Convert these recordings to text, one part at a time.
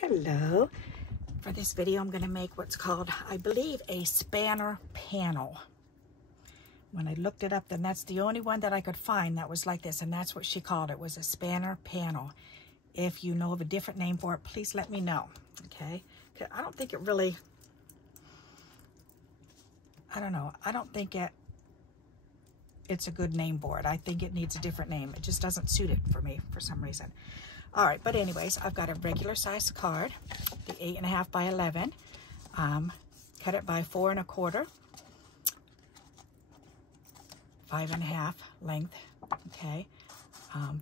Hello. For this video, I'm going to make what's called, I believe, a spanner panel. When I looked it up, then that's the only one that I could find that was like this, and that's what she called it, was a spanner panel. If you know of a different name for it, please let me know, okay? I don't think it really, I don't know. I don't think it's a good name for it. I think it needs a different name. It just doesn't suit it for me for some reason. All right, but anyways, I've got a regular size card, the 8.5 by 11. Cut it by 4 1/4, 5.5 length. Okay,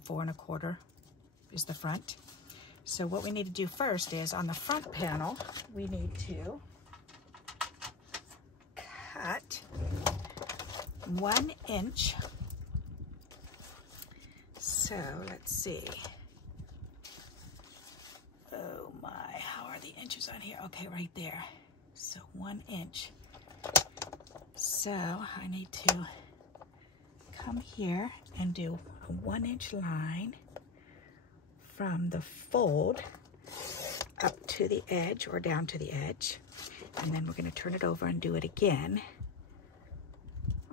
4 1/4 is the front. So what we need to do first is on the front panel, we need to cut 1 inch. So let's see. Oh my, how are the inches on here? Okay, right there. So 1 inch. So I need to come here and do a 1 inch line from the fold up to the edge or down to the edge. And then we're going to turn it over and do it again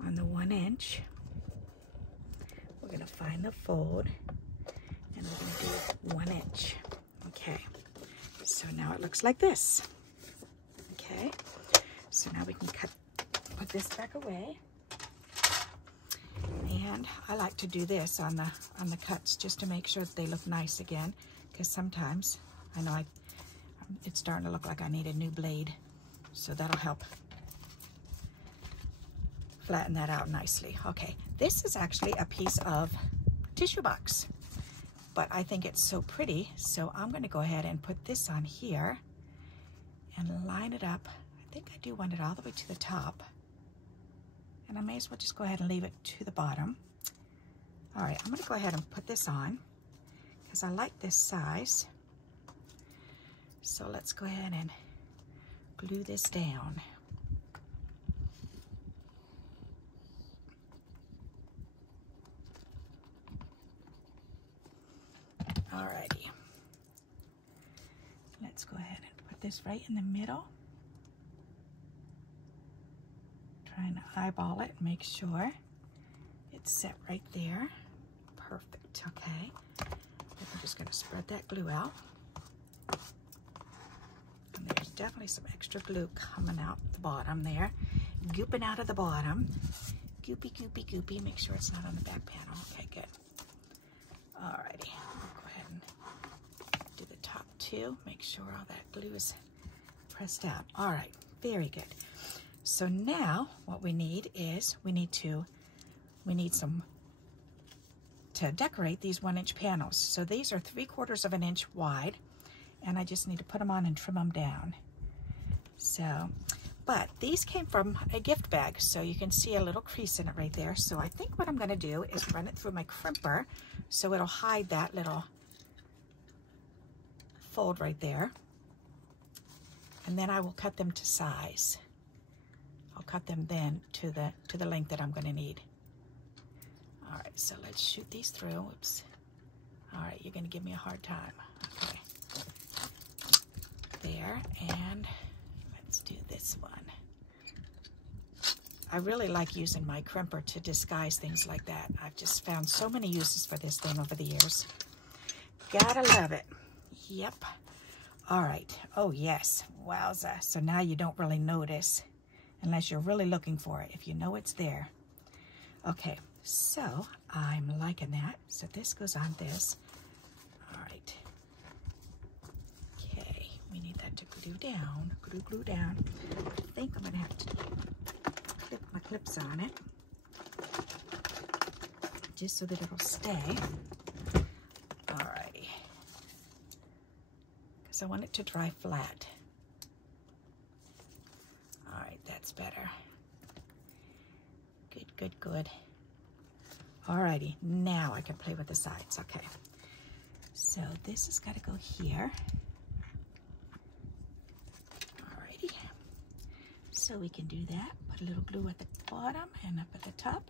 on the 1 inch. We're going to find the fold and we're going to do 1 inch. Okay, so now it looks like this. Okay, so now we can put this back away. And I like to do this on the cuts just to make sure that they look nice again, because sometimes I know it's starting to look like I need a new blade, so that'll help flatten that out nicely. Okay, this is actually a piece of tissue box, but I think it's so pretty, so I'm going to go ahead and put this on here and line it up. I think I do want it all the way to the top, and I may as well just go ahead and leave it to the bottom. All right, I'm going to go ahead and put this on because I like this size. So let's go ahead and glue this down. Alrighty, let's go ahead and put this right in the middle. Trying to eyeball it, make sure it's set right there. Perfect, okay. I'm just going to spread that glue out. And there's definitely some extra glue coming out the bottom there, gooping out of the bottom. Goopy, goopy, goopy. Make sure it's not on the back panel. Okay, good. Alrighty, I'll go ahead and do the top too. Make sure all that glue is pressed out. All right, very good. So now what we need is we need some to decorate these 1 inch panels. So these are 3/4 of an inch wide, and I just need to put them on and trim them down. So, but these came from a gift bag, so you can see a little crease in it right there. So I think what I'm going to do is run it through my crimper so it'll hide that little fold right there. And then I will cut them to size. I'll cut them then to the length that I'm going to need. All right, so let's shoot these through. Oops. All right, you're going to give me a hard time. Okay. There, and let's do this one. I really like using my crimper to disguise things like that. I've just found so many uses for this thing over the years. Gotta love it. Yep. All right. Oh, yes. Wowza. So now you don't really notice unless you're really looking for it. If you know it's there. Okay. So I'm liking that. So this goes on this. All right. Okay. We need that to glue down. Glue down. I think I'm going to have to clip my clips on it just so that it'll stay. Alrighty, because I want it to dry flat. Alright, that's better. Good, good, good. Alrighty, now I can play with the sides. Okay, so this has got to go here. So we can do that. Put a little glue at the bottom and up at the top,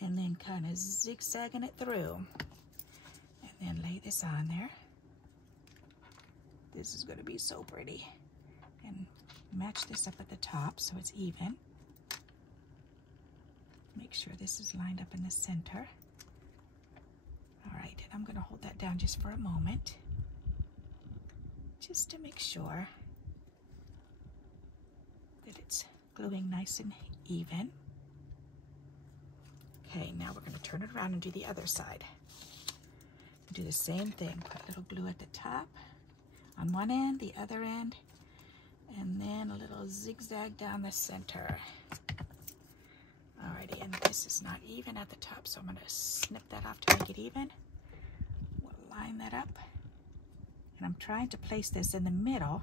and then kind of zigzagging it through. And then lay this on there. This is going to be so pretty. And match this up at the top so it's even. Make sure this is lined up in the center. All right, and I'm going to hold that down just for a moment, just to make sure that it's gluing nice and even. Okay, now we're going to turn it around and do the other side. Do the same thing. Put a little glue at the top on one end, the other end, and then a little zigzag down the center. Alrighty, and this is not even at the top, so I'm going to snip that off to make it even. We'll line that up. And I'm trying to place this in the middle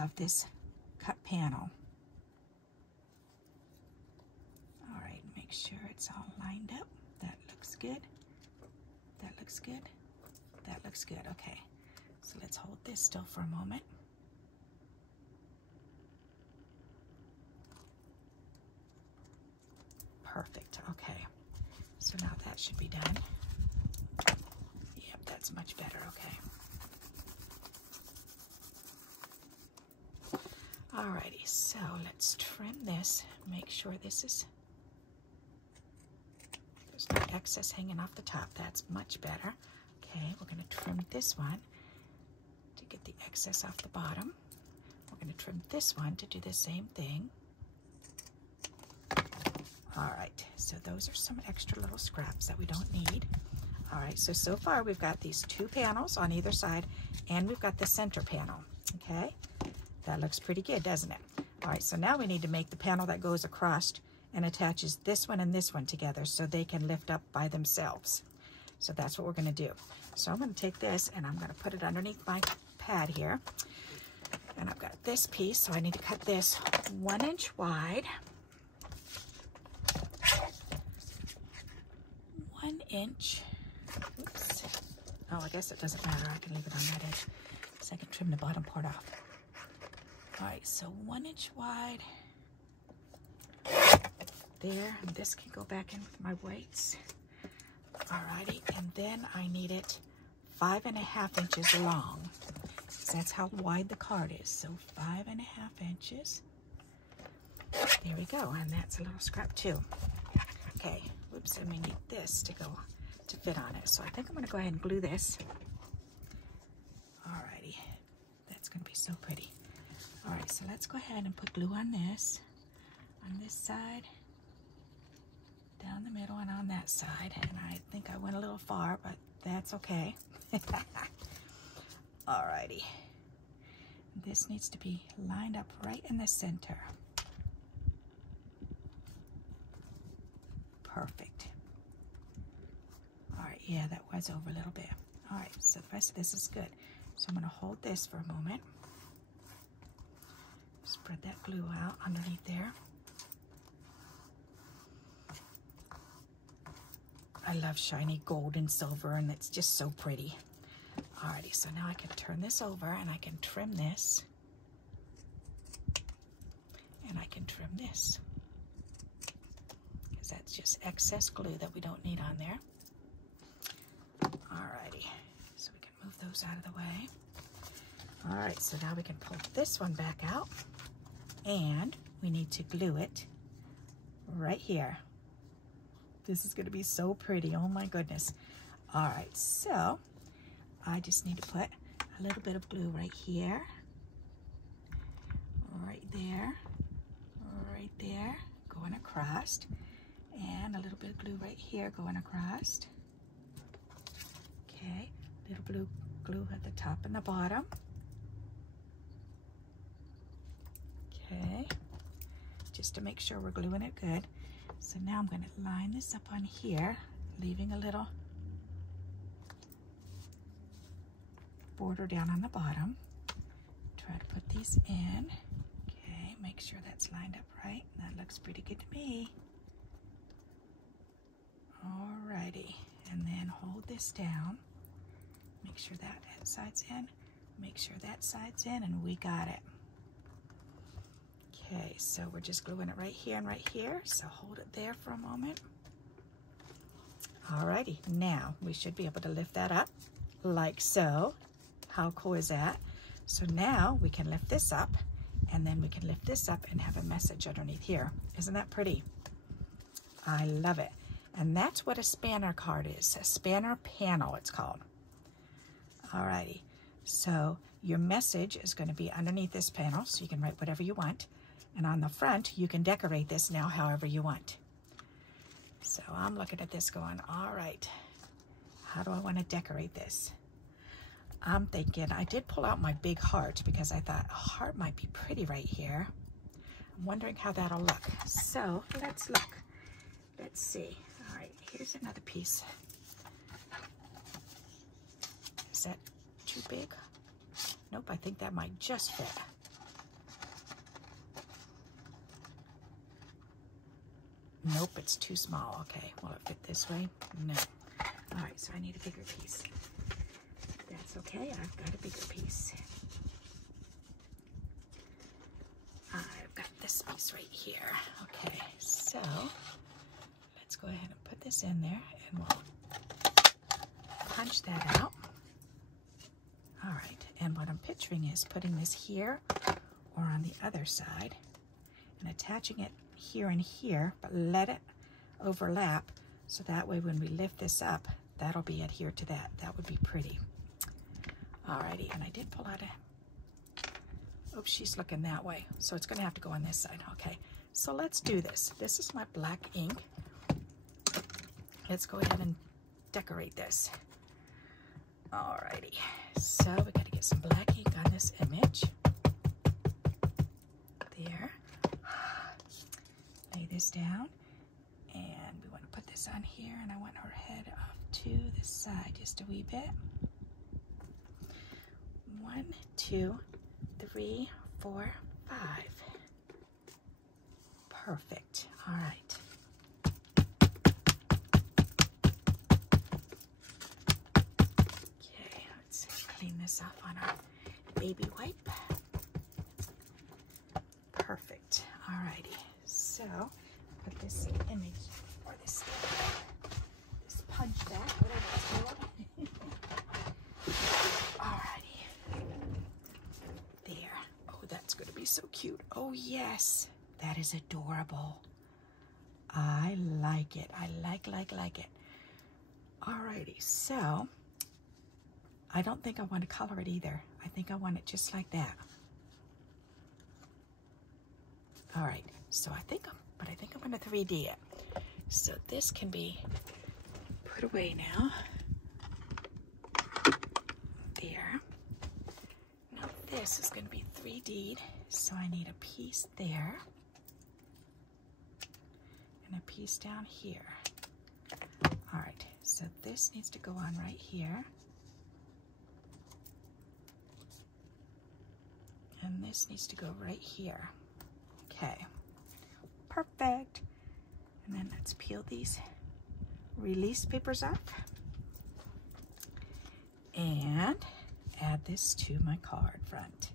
of this cut panel. Alright, make sure it's all lined up. That looks good. That looks good. That looks good. Okay, so let's hold this still for a moment. Perfect. Okay, so now that should be done. Yep, that's much better. Okay. Alrighty, so let's trim this. Make sure there's no excess hanging off the top. That's much better. Okay, we're going to trim this one to get the excess off the bottom. We're going to trim this one to do the same thing. All right, so those are some extra little scraps that we don't need. All right, so far we've got these two panels on either side, and we've got the center panel, okay? That looks pretty good, doesn't it? All right, so now we need to make the panel that goes across and attaches this one and this one together so they can lift up by themselves. So that's what we're gonna do. So I'm gonna take this and I'm gonna put it underneath my pad here. And I've got this piece, so I need to cut this 1 inch wide. 1 inch. Oops. Oh, I guess it doesn't matter. I can leave it on that edge so I can trim the bottom part off. All right, so 1 inch wide. There, and this can go back in with my weights. Alrighty, and then I need it 5.5 inches long. So that's how wide the card is. So 5.5 inches. There we go, and that's a little scrap too. Okay, whoops, and we need this to fit on it. So I think I'm gonna go ahead and glue this. Alrighty, that's gonna be so pretty. Alright, so let's go ahead and put glue on this side, down the middle, and on that side. And I think I went a little far, but that's okay. Alrighty. This needs to be lined up right in the center. Perfect. Alright, yeah, that was over a little bit. Alright, so the rest of this is good. So I'm going to hold this for a moment. Spread that glue out underneath there. I love shiny gold and silver, and it's just so pretty. Alrighty, so now I can turn this over and I can trim this. And I can trim this. Because that's just excess glue that we don't need on there. Alrighty, so we can move those out of the way. Alright, so now we can pull this one back out. And we need to glue it right here. This is going to be so pretty. Oh my goodness. All right, so I just need to put a little bit of glue right here, right there, going across, and a little bit of glue right here going across. Okay, little glue at the top and the bottom. Okay, just to make sure we're gluing it good. So now I'm going to line this up on here, leaving a little border down on the bottom. Try to put these in. Okay, make sure that's lined up right. That looks pretty good to me. Alrighty, and then hold this down. Make sure that side's in. Make sure that side's in, and we got it. Okay, so we're just gluing it right here and right here. So hold it there for a moment. Alrighty, now we should be able to lift that up like so. How cool is that? So now we can lift this up, and then we can lift this up and have a message underneath here. Isn't that pretty? I love it. And that's what a spanner card is. A spanner panel, it's called. Alrighty. So your message is going to be underneath this panel, so you can write whatever you want. And on the front, you can decorate this now however you want. So I'm looking at this going, all right, how do I want to decorate this? I'm thinking, I did pull out my big heart because I thought a heart might be pretty right here. I'm wondering how that'll look. So let's look. Let's see. All right, here's another piece. Is that too big? Nope, I think that might just fit. Nope, it's too small. Okay, will it fit this way? No. All right, so I need a bigger piece. That's okay, I've got a bigger piece. I've got this piece right here. Okay, so let's go ahead and put this in there and we'll punch that out. All right, and what I'm picturing is putting this here or on the other side and attaching it here and here, but let it overlap so that way when we lift this up, that'll be adhered to that. That would be pretty. Alrighty, and I did pull out a, oops, she's looking that way, so it's gonna have to go on this side. Okay, so let's do this. This is my black ink. Let's go ahead and decorate this. Alrighty, so we gotta get some black ink on this image. There. Lay this down, and we want to put this on here, and I want her head off to the side just a wee bit. 1, 2, 3, 4, 5. Perfect. All right. Okay, let's clean this off on our baby wipe. Perfect. All righty. So, put this image, or this punch back, whatever it's called. Alrighty. There. Oh, that's going to be so cute. Oh, yes. That is adorable. I like it. I like it. Alrighty. So, I don't think I want to color it either. I think I want it just like that. All right. So I think I'm going to 3D it. So this can be put away now. There. Now this is going to be 3D'd, so I need a piece there and a piece down here. All right, so this needs to go on right here. And this needs to go right here. Okay. Perfect. And then let's peel these release papers off and add this to my card front.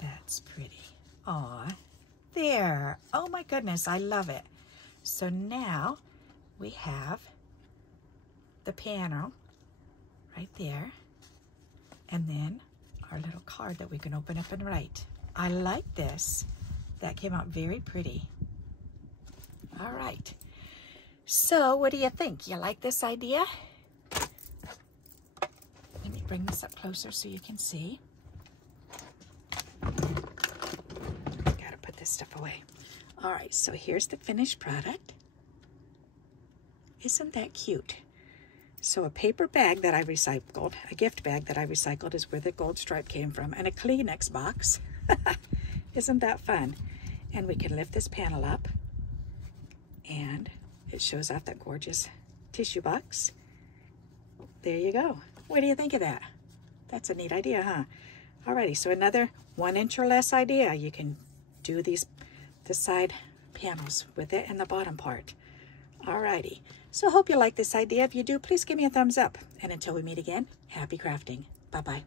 That's pretty. Aw, there. Oh my goodness, I love it. So now we have the panel right there, and then our little card that we can open up and write. I like this. That came out very pretty. All right. So what do you think? You like this idea? Let me bring this up closer so you can see. Gotta put this stuff away. All right, so here's the finished product. Isn't that cute? So a paper bag that I recycled, a gift bag that I recycled is where the gold stripe came from, and a Kleenex box. Isn't that fun? And we can lift this panel up, and it shows off that gorgeous tissue box. There you go. What do you think of that? That's a neat idea, huh? Alrighty, so another 1 inch or less idea. You can do the side panels with it and the bottom part. Alrighty, so hope you like this idea. If you do, please give me a thumbs up. And until we meet again, happy crafting. Bye-bye.